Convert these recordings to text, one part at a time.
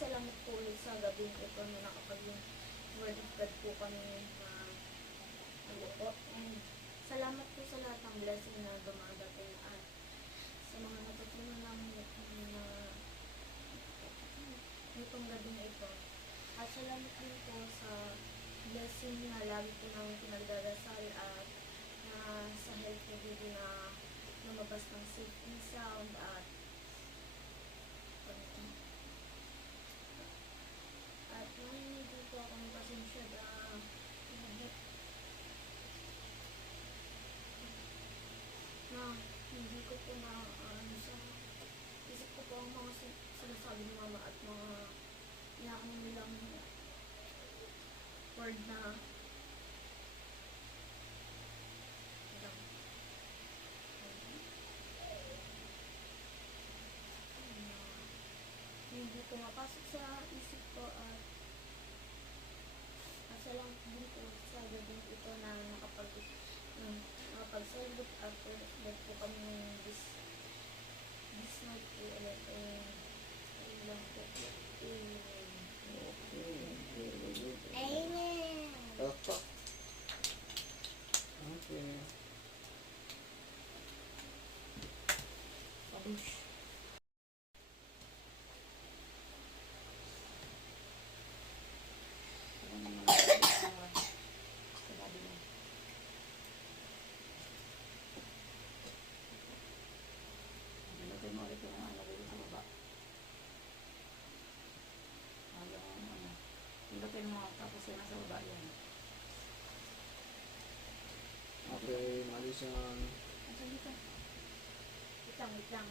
salamat po ulit sa gabi ito na nakapag-yung word of God po kami na ano po. And salamat po sa lahat ng blessing na dumadating at sa mga natutunan namin na itong gabi na ito. At salamat din po sa blessing na lagi po namin pinagdarasal at na sa health ko din na lumabas ng safe and sound at hindi po ako ng pasensya na hindi ko po na sa isip ko po ang mga sinasabi ng mama at mga inaano nilang word na hindi ko mapasok sa isip ko at salamat din po sa gabi ito na nakapag-celebrate at let po kami ng this night po ulit lang po. Amen. Okay. Babush. Okay, malis yan. Wait lang.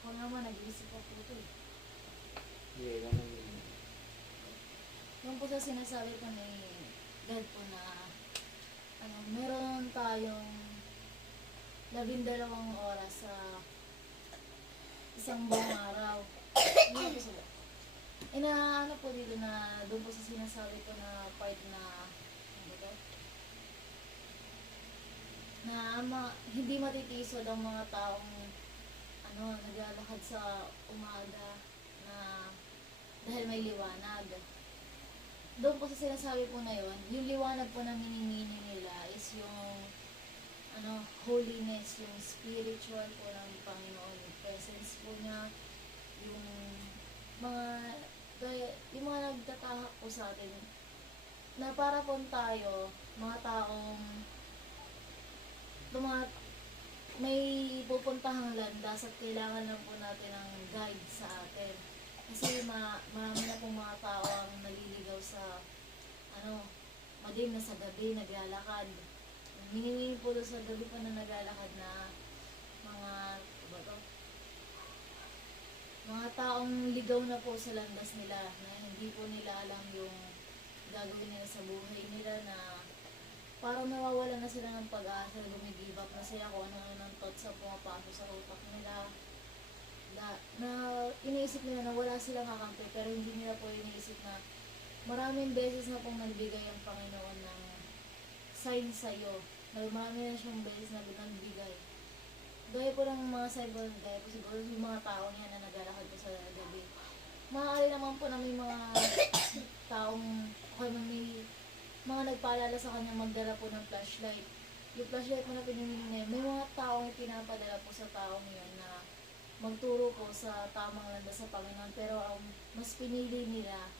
Kung naman, nag-iisip ako ito eh. Hindi, lang naman. Yung po sa sinasabi ko ni God po na meron tayong 12 oras sa isang buong araw. Yun po sila. Inaano po dito na doon po sa sinasabi ko na part na hindi matitisod ang mga taong naglalakad sa umaga na dahil may liwanag. Doon po sa sinasabi po na yun, yung liwanag po na minimini nila is yung holiness, yung spiritual po ng Panginoon, yung presence po niya, yung mga nagtatahak po sa atin na para po tayo, mga taong may pupuntahang landas at kailangan lang po natin ng guide sa atin. Kasi marami na pong mga tao ang naliligaw sa madilim na sa gabi, naglalakad. Minimini po doon sa gabi pa na naglalakad na mga taong ligaw na po sa landas nila na hindi po nila alam yung gagawin nila sa buhay nila na parang nawawala na sila ng pag-asa, gumigive up na sila kung ano ng thoughts na pumapasok sa utak nila. Na iniisip nila na wala silang kakampi pero hindi nila po iniisip na maraming beses na pong nagbigay ang Panginoon ng sign sa'yo. Marami na siyang beses na nagbigay. Gaya po ng mga sign po, gaya po siguro yung mga tao niya na naglalakad po sa gabi. Maaari naman po na may mga taong may mga nagpaalala sa kanya magdala po ng flashlight. Yung flashlight mo na pinimili niya, may mga taong pinapadala po sa taong yun na magturo po sa tamang landas sa Panginoon. Pero mas pinili nila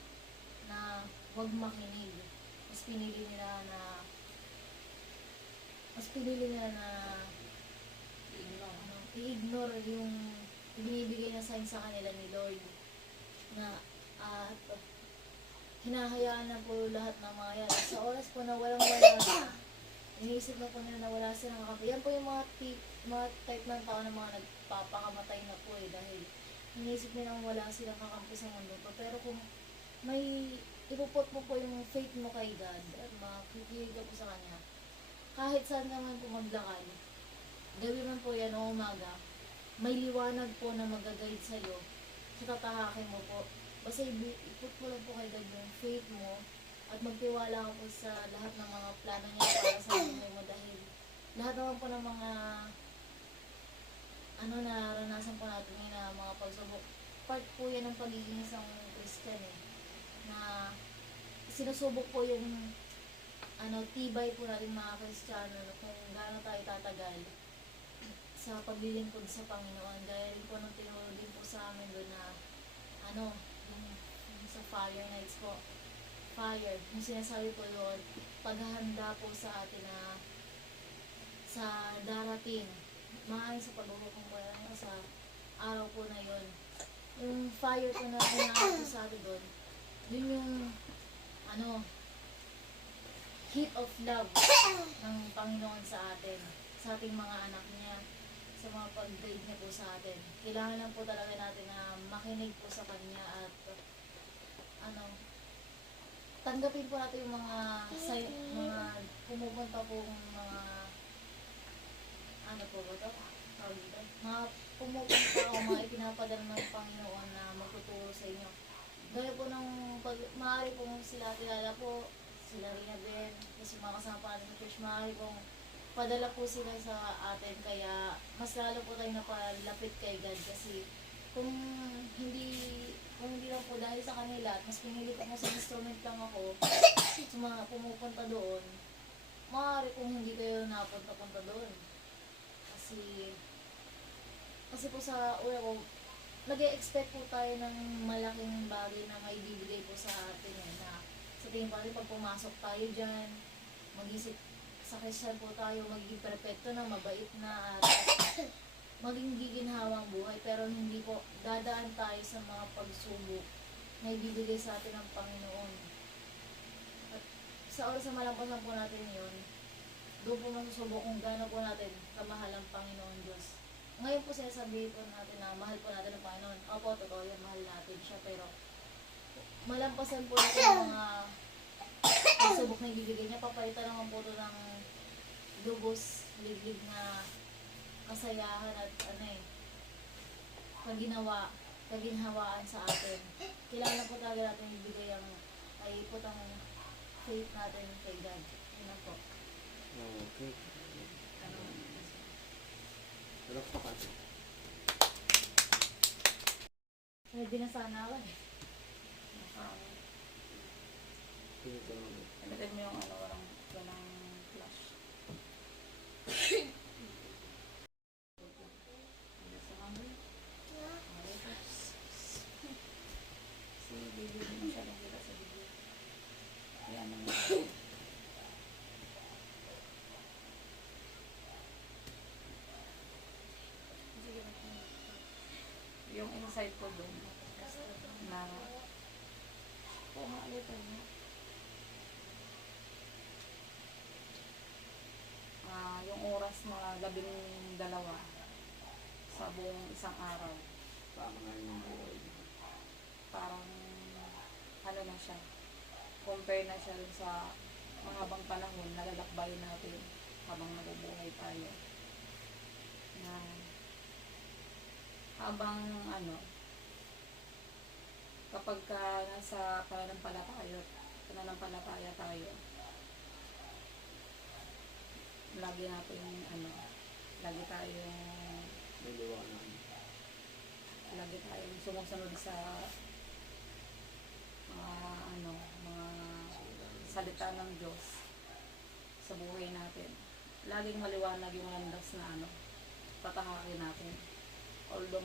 na huwag makinig. Mas pinili nila na i-ignore yung binibigay na sign sa kanila ni Lord. Na hinahayaan na po lahat ng mga yan. Sa oras po na walang-wala, iniisip na po nila na wala silang kakampi. Yan po yung mga type ng tao na mga nagpapakamatay na po dahil iniisip nila wala silang kakampi sa mundo pa. Pero kung may ipupot mo po yung faith mo kay God at makikinig ka po sa Kanya, kahit saan naman po maglakad, gabi man po yan o umaga, may liwanag po na mag-guide sa'yo sa tatahakin mo po. Basta iput mo lang po kay God yung faith mo at magtiwala ka po sa lahat ng mga plano niya para sa buhay mo dahil lahat naman po ng mga nararanasan po natin ngayon na mga pagsubok, part po yan ng pagiging isang Christian eh, na sinusubok po yung tibay po natin mga Kristiyano no, kung gaano tayo tatagal sa paglilingkod sa Panginoon. Gaya rin po nung tinuro din po sa amin doon na yung sa fire nights po, fire, yung sinasabi po doon, paghahanda po sa atin na sa darating, maaaring sa paghuhukom po natin sa araw po na yon. Yung fire po na inaano po sa atin doon, yun yung heat of love ng Panginoon sa atin, sa ating mga anak niya, sa mga pag-guide niya po sa atin. Kailangan lang po talaga natin na makinig po sa Kanya at tanggapin po natin yung mga pumupunta po mga po ba ito? Mga pumupunta o mga ipinapadala ng Panginoon na magtuturo sa inyo. Gaya po ng maaari po sila kilala po, sila rin din, kasi mga kasama pa natin sa church, maaari pong padala po sila sa atin, kaya mas lalo po tayo napalapit kay God kasi kung hindi lang po dahil sa kanila at mas pinili ko sa instrument lang ako sa mga pumupunta doon, maaari kung hindi kayo napunta-punta doon. Kasi po sa una ko, nag-e-expect po tayo ng malaking bagay na may bibigay po sa atin na sa tingin po natin pag pumasok tayo dyan, mag-isip sa Christian po tayo, magiging perfecto na, mabait na, at maging giginhawang buhay. Pero hindi po, dadaan tayo sa mga pagsubok na ibibigay sa atin ng Panginoon. At sa oras na malampasan po natin yun, doon po masusubok kung gaano po natin kamahal ang Panginoon Diyos. Ngayon po sinasabihin po natin na mahal po natin ang Panginoon. Opo, totoo yan, mahal natin siya. Pero malampasan po natin ang mga pagsubok na ibibigay niya. Papalitan naman po ito ng lubos, liglig na kasayahan at kaginhawaan sa atin. Kailangan po talaga natin ibigay ang ay putang faith natin kay God. Yun po. Okay. Harap pa ka. Ready na sana ako eh. Pinito naman. Pilitin mo yung walang flash. Si baby mo siya nakita sa video. Ayan naman. Yung inside ko doon na ulit yung oras na 12 sa buong isang araw. Tama nga yung buhay. Parang na siya, compare na siya dun sa mahabang panahon na lalakbayin natin habang nabubuhay tayo. Na habang kapag nasa pananampalataya tayo, lagi natin lagi tayong sumusunod sa mga salita ng Diyos sa buhay natin. Laging maliwanag yung landas na tatahakin natin. Although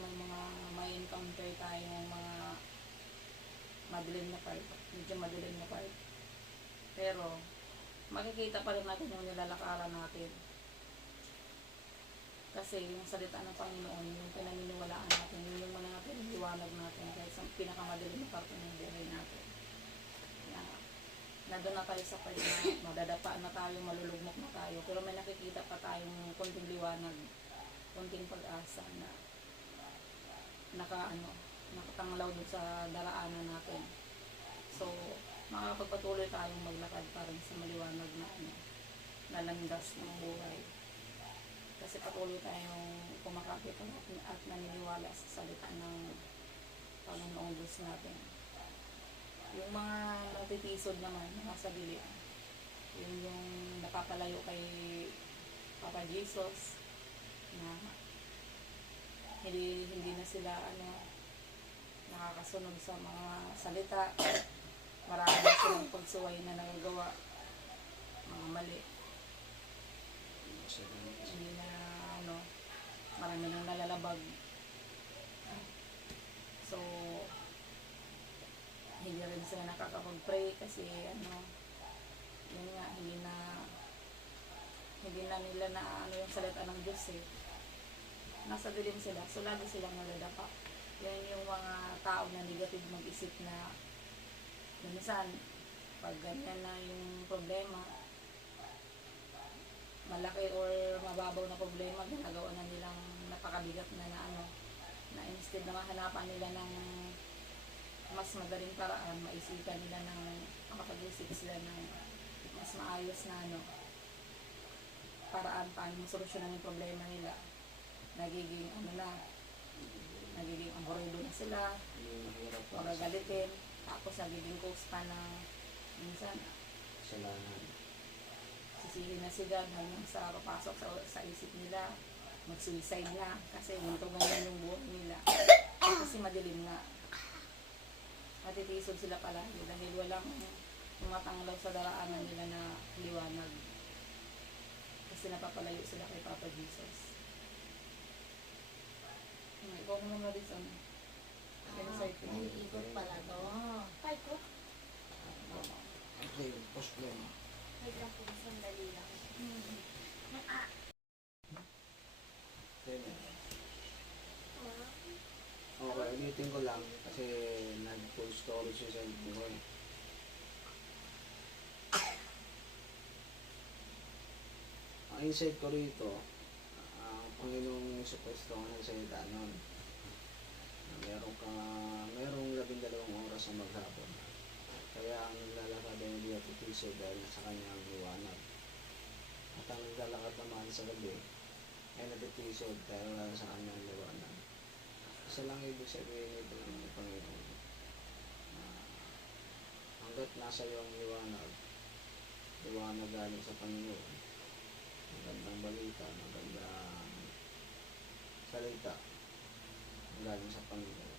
may encounter tayong mga medyo madilim na part. Pero makikita pa rin natin yung nilalakaran natin. Kasi yung salita ng Panginoon, yung pinaniniwalaan natin, yung liwanag natin kahit sa pinakamadilim na parte ng buhay natin. Na doon na tayo sa part na madadapa na tayo, malulugmok na tayo, pero may nakikita pa tayong konting liwanag, konting pag-asa na nakatanglaw doon sa daraanan natin. So, makakapagpatuloy tayong maglakad parang sa maliwanag na landas ng buhay. Kasi patuloy tayong kumakapit at naniniwala sa salita ng Panginoong Diyos natin. Yung mga natitisod naman, nasa bili, yung napapalayo kay Papa Jesus na hindi na sila nakakasunod sa mga salita. Marami na silang pagsuway na nagagawa, mga mali. Hindi na marami nang nalalabag. So hindi rin sila nakakapag-pray kasi yun nga, hindi na nila na yung salita ng Diyos eh. Nasa dilim sila, so lagi silang nadadapa. Yan yung mga tao na negative mag-isip na minsan, pag ganyan na yung problema, malaki or mababaw na problema, ginagawa na nilang napakabigat na na instead na mahanapan nila ng mas madaling paraan, maisipan nila ng makapag-isip sila ng mas maayos na paraan paano masolusyonan yung problema nila. Nagiging nagiging aburrido na sila, magagalitin, tapos nagiging cause pa na minsan Kasalanan. sisihin na sila hanggang sa papasok sa isip nila, mag-suicide na kasi muntugan na yung buhay nila kasi madilim na. Matitisod sila palagi dahil walang tumatanglaw sa daraanan nila na liwanag kasi napapalayo sila kay Papa Jesus. Ikaw mo naman rin sa insight ko. May ikot pala to. Ay ko. Okay, post mo yun. Wait lang po, sandali lang. Okay, ulitin ko lang kasi nag-full storage yung cellphone ko eh. Ang insight ko rito, ang Panginoong nagsupuesto ko ng salita nun. Merong 12 oras na maghapon. Kaya ang naglalakad ay hindi atutiso dahil sa kanyang liwanag. At ang naglalakad naman sa gabi ay natutiso dahil wala sa kanyang liwanag. Isa lang ibig sabihin nito ng Panginoon. Hanggat nasa iyo ang liwanag galing sa Panginoon. Magandang balita, magandang salita galing sa Panginoon.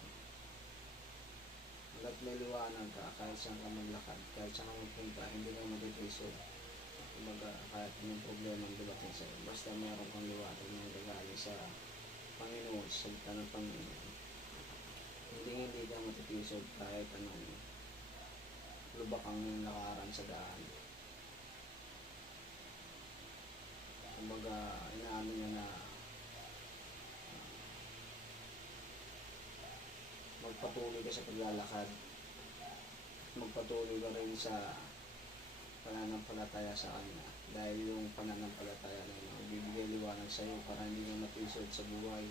Hanggat may liwanag ka, kahit saan ka maglakad, kahit saan ka magpunta, hindi ka matitiso. Kahit anong problema ang dumating sa'yo, basta meron kang liwanag na nagagaling sa Panginoon, sa salita ng Panginoon. Hindi ka matitisod kahit anong lubak ang nakaharang sa daan. Kumbaga, inaano niya na magpatuloy ka sa paglalakad, magpatuloy ka rin sa pananampalataya sa Kanya, dahil yung pananampalataya na yun ang bibigay liwanag sa iyo para hindi ka matisod sa buhay,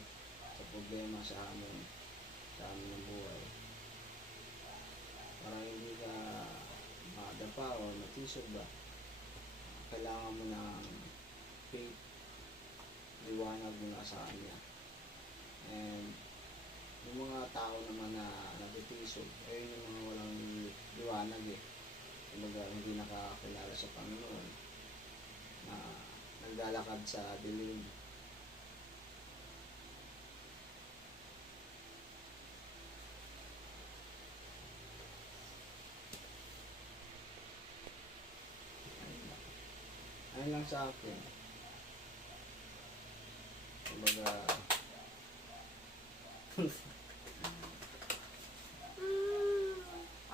sa problema, sa hamon ng buhay, para hindi ka madapa o matisod ba. Kailangan mo ng faith, liwanag mula sa Kanya. And yung mga tao naman na natitisod, ayun yung mga walang liwanag eh. Kumbaga hindi nakakakilala sa Panginoon, na naglalakad sa dilim. Ayun lang sa akin. Kumbaga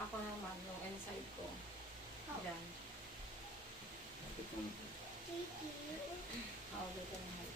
Ako naman, yung insight ko, yan. bakit naman Thank you. Ako dito naman.